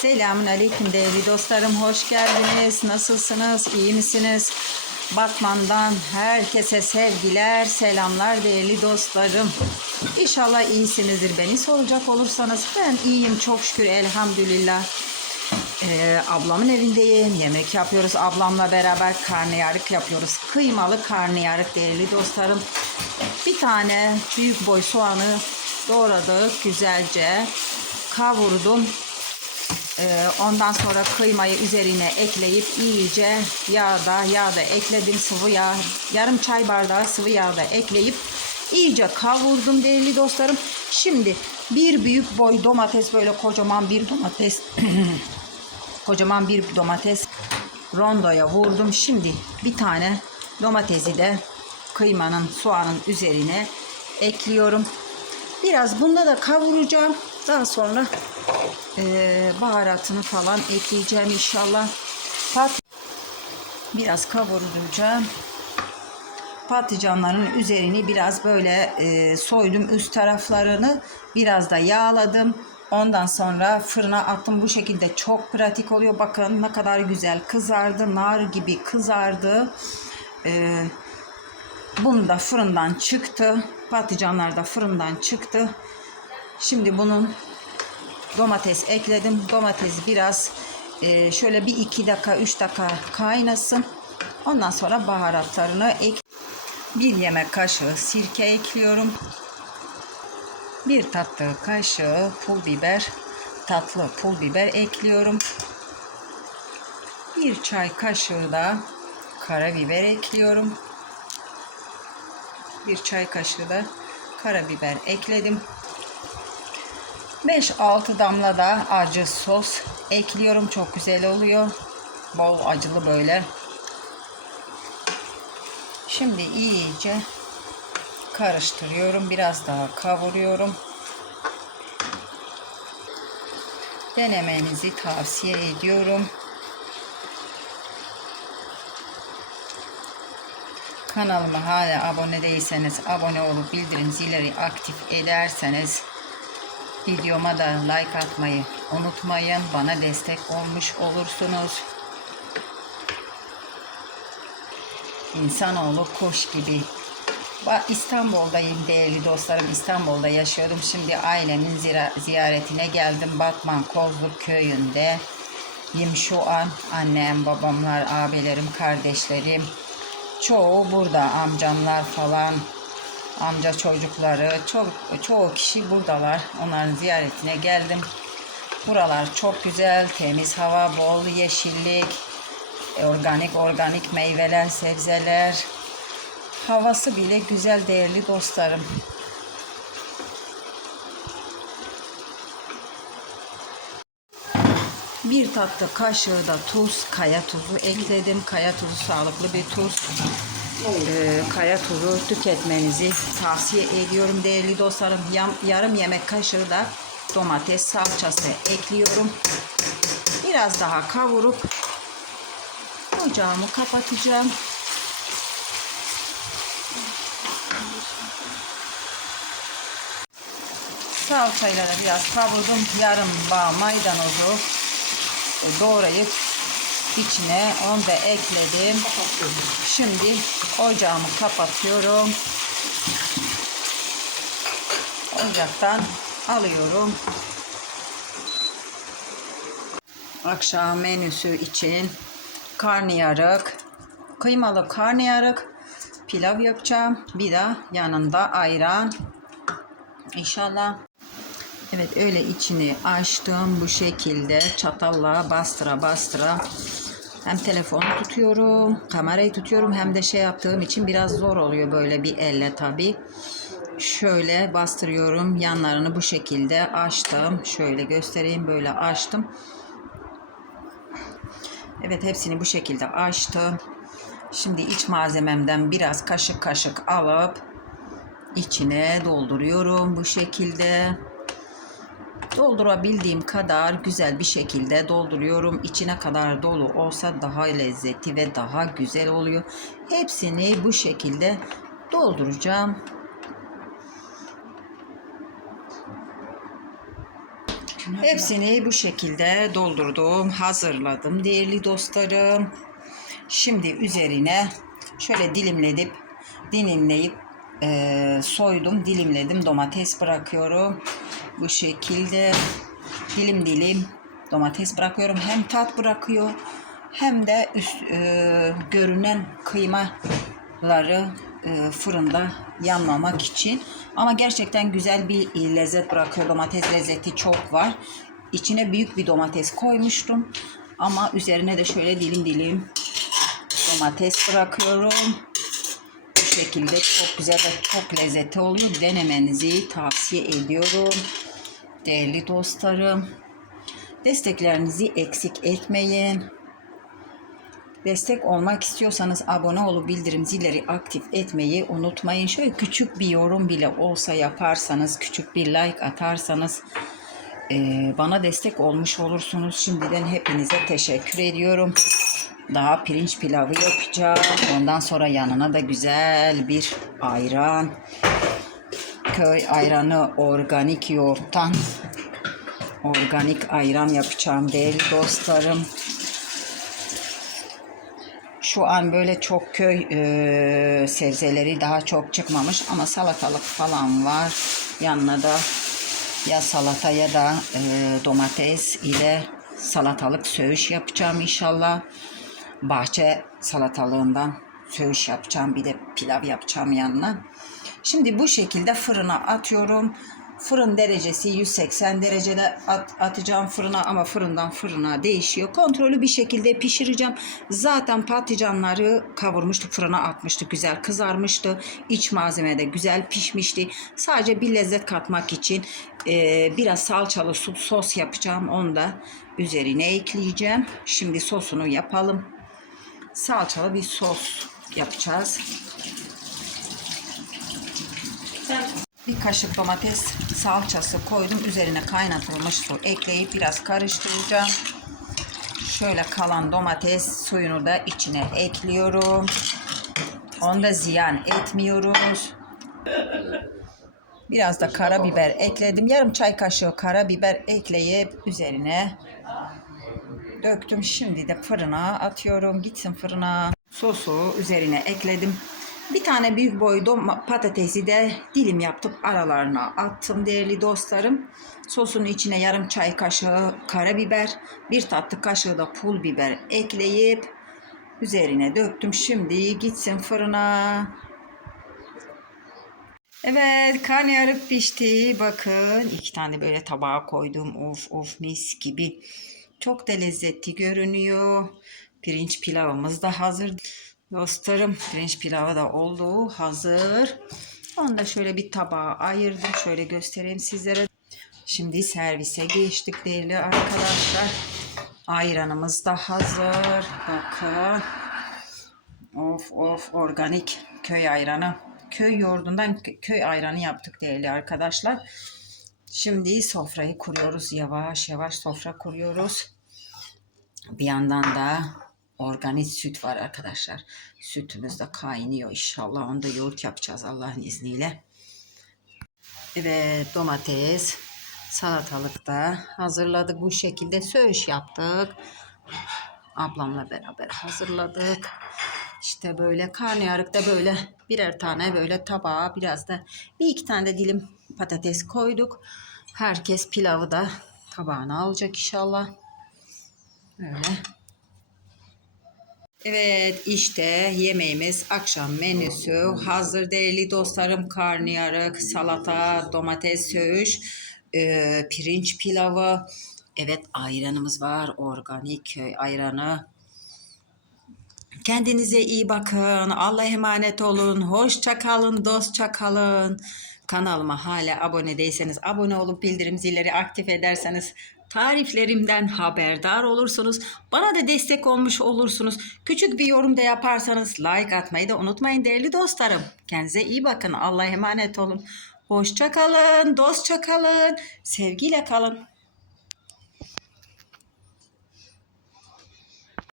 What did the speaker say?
Selamun Aleyküm değerli dostlarım. Hoş geldiniz. Nasılsınız? İyi misiniz? Batman'dan herkese sevgiler, selamlar değerli dostlarım. İnşallah iyisinizdir. Beni soracak olursanız ben iyiyim çok şükür elhamdülillah. Ee, ablamın evindeyim. Yemek yapıyoruz. Ablamla beraber karnıyarık yapıyoruz. Kıymalı karnıyarık değerli dostlarım. Bir tane büyük boy soğanı doğradık güzelce. Kavurdum. Ee, ondan sonra kıymayı üzerine ekleyip iyice yağda yağda ekledim sıvı yağ yarım çay bardağı sıvı yağda ekleyip iyice kavurdum değerli dostlarım. Şimdi bir büyük boy domates böyle kocaman bir domates kocaman bir domates rondoya vurdum. Şimdi bir tane domatesi de kıymanın soğanın üzerine ekliyorum. Biraz bunda da kavuracağım. Daha sonra eee, baharatını falan ekleyeceğim inşallah. Pat biraz kavuracağım. Patlıcanların üzerini biraz böyle eee, soydum üst taraflarını biraz da yağladım. Ondan sonra fırına attım bu şekilde çok pratik oluyor. Bakın ne kadar güzel kızardı. Nar gibi kızardı. Eee bunu da fırından çıktı. Patlıcanlar da fırından çıktı. Şimdi bunun domates ekledim. Domates biraz e, şöyle bir iki dakika, üç dakika kaynasın. Ondan sonra baharatlarını ek. Bir yemek kaşığı sirke ekliyorum. Bir tatlı kaşığı pul biber, tatlı pul biber ekliyorum. Bir çay kaşığı da karabiber ekliyorum. Bir çay kaşığı da karabiber ekledim. 5-6 damla da acı sos ekliyorum. Çok güzel oluyor. Bol acılı böyle. Şimdi iyice karıştırıyorum. Biraz daha kavuruyorum. Denemenizi tavsiye ediyorum. Kanalıma hala abone değilseniz abone olup bildirim zilleri aktif ederseniz videoma da like atmayı unutmayın. Bana destek olmuş olursunuz. İnsanoğlu kuş gibi. İstanbul'dayım değerli dostlarım. İstanbul'da yaşıyordum. Şimdi ailemin ziyaretine geldim. Batman Kozluk köyünde. Yim şu an annem, babamlar, abilerim, kardeşlerim. Çoğu burada amcamlar falan, amca çocukları, çok, çoğu kişi buradalar. Onların ziyaretine geldim. Buralar çok güzel, temiz hava, bol yeşillik, organik organik meyveler, sebzeler. Havası bile güzel değerli dostlarım. Bir tatlı kaşığı da tuz, kaya tuzu ekledim. Kaya tuzu sağlıklı bir tuz. Ee, kaya tuzu tüketmenizi tavsiye ediyorum değerli dostlarım. Yam- yarım yemek kaşığı da domates salçası ekliyorum. Biraz daha kavurup ocağımı kapatacağım. Salçayla da biraz kavurdum. Yarım bağ maydanozu e, doğrayıp içine onu da ekledim. Şimdi ocağımı kapatıyorum. Ocaktan alıyorum. Akşam menüsü için karnıyarık, kıymalı karnıyarık, pilav yapacağım. Bir de yanında ayran. İnşallah. Evet öyle içini açtım bu şekilde çatalla bastıra bastıra hem telefonu tutuyorum kamerayı tutuyorum. Hem de şey yaptığım için biraz zor oluyor böyle bir elle tabi şöyle bastırıyorum yanlarını bu şekilde açtım. Şöyle göstereyim böyle açtım. Evet hepsini bu şekilde açtım. Şimdi iç malzememden biraz kaşık kaşık alıp içine dolduruyorum bu şekilde doldurabildiğim kadar güzel bir şekilde dolduruyorum. İçine kadar dolu olsa daha lezzetli ve daha güzel oluyor. Hepsini bu şekilde dolduracağım. Hepsini bu şekilde doldurdum, hazırladım değerli dostlarım. Şimdi üzerine şöyle dilimledip, dilimleyip eee, soydum, dilimledim. Domates bırakıyorum. Bu şekilde dilim dilim domates bırakıyorum. Hem tat bırakıyor hem de üst, eee, görünen kıymaları eee, fırında yanmamak için. Ama gerçekten güzel bir lezzet bırakıyor. Domates lezzeti çok var. İçine büyük bir domates koymuştum. Ama üzerine de şöyle dilim dilim domates bırakıyorum. Şekilde çok güzel ve çok lezzetli oluyor. Denemenizi tavsiye ediyorum. Değerli dostlarım. Desteklerinizi eksik etmeyin. Destek olmak istiyorsanız abone olup bildirim zilleri aktif etmeyi unutmayın. Şöyle küçük bir yorum bile olsa yaparsanız, küçük bir like atarsanız bana destek olmuş olursunuz. Şimdiden hepinize teşekkür ediyorum. Daha pirinç pilavı yapacağım. Ondan sonra yanına da güzel bir ayran. Köy ayranı organik yoğurttan organik ayran yapacağım değerli dostlarım. Şu an böyle çok köy e, sebzeleri daha çok çıkmamış ama salatalık falan var. Yanına da ya salata ya da e, domates ile salatalık söğüş yapacağım inşallah. Bahçe salatalığından söğüş yapacağım. Bir de pilav yapacağım yanına. Şimdi bu şekilde fırına atıyorum. Fırın derecesi 180 derecede at, atacağım fırına ama fırından fırına değişiyor. Kontrollü bir şekilde pişireceğim. Zaten patlıcanları kavurmuştuk fırına atmıştık. Güzel kızarmıştı. İç malzeme de güzel pişmişti. Sadece bir lezzet katmak için e, biraz salçalı sos yapacağım. Onu da üzerine ekleyeceğim. Şimdi sosunu yapalım. Salçalı bir sos yapacağız. Bir kaşık domates salçası koydum. Üzerine kaynatılmış su ekleyip biraz karıştıracağım. Şöyle kalan domates suyunu da içine ekliyorum. Onu da ziyan etmiyoruz. Biraz da karabiber ekledim. Yarım çay kaşığı karabiber ekleyip üzerine döktüm. Şimdi de fırına atıyorum. Gitsin fırına. Sosu üzerine ekledim. Bir tane büyük boy patatesi de dilim yaptım aralarına attım değerli dostlarım. Sosun içine yarım çay kaşığı karabiber, bir tatlı kaşığı da pul biber ekleyip üzerine döktüm. Şimdi gitsin fırına. Evet karnıyarık pişti. Bakın iki tane böyle tabağa koydum. Of of mis gibi. Çok da lezzetli görünüyor. Pirinç pilavımız da hazır. Dostlarım pirinç pilavı da oldu. Hazır. Onu da şöyle bir tabağa ayırdım. Şöyle göstereyim sizlere. Şimdi servise geçtik değerli arkadaşlar. Ayranımız da hazır. Bakın. Of of organik köy ayranı. Köy yoğurdundan kö- köy ayranı yaptık değerli arkadaşlar. Şimdi sofrayı kuruyoruz. Yavaş yavaş sofra kuruyoruz. Bir yandan da organik süt var arkadaşlar. Sütümüz de kaynıyor inşallah. Onu da yoğurt yapacağız Allah'ın izniyle. Evet domates, salatalık da hazırladık. Bu şekilde söğüş yaptık. Ablamla beraber hazırladık. İşte böyle karnıyarık da böyle birer tane böyle tabağa biraz da bir iki tane de dilim patates koyduk. Herkes pilavı da tabağına alacak inşallah. Öyle. Evet işte yemeğimiz akşam menüsü hazır değerli dostlarım karnıyarık, salata, domates söğüş, e, pirinç pilavı. Evet ayranımız var organik ayranı. Kendinize iyi bakın. Allah'a emanet olun. Hoşça kalın, dostça kalın. Kanalıma hala abone değilseniz abone olup bildirim zilleri aktif ederseniz tariflerimden haberdar olursunuz. Bana da destek olmuş olursunuz. Küçük bir yorum da yaparsanız like atmayı da unutmayın değerli dostlarım. Kendinize iyi bakın. Allah'a emanet olun. Hoşça kalın, dostça kalın, sevgiyle kalın.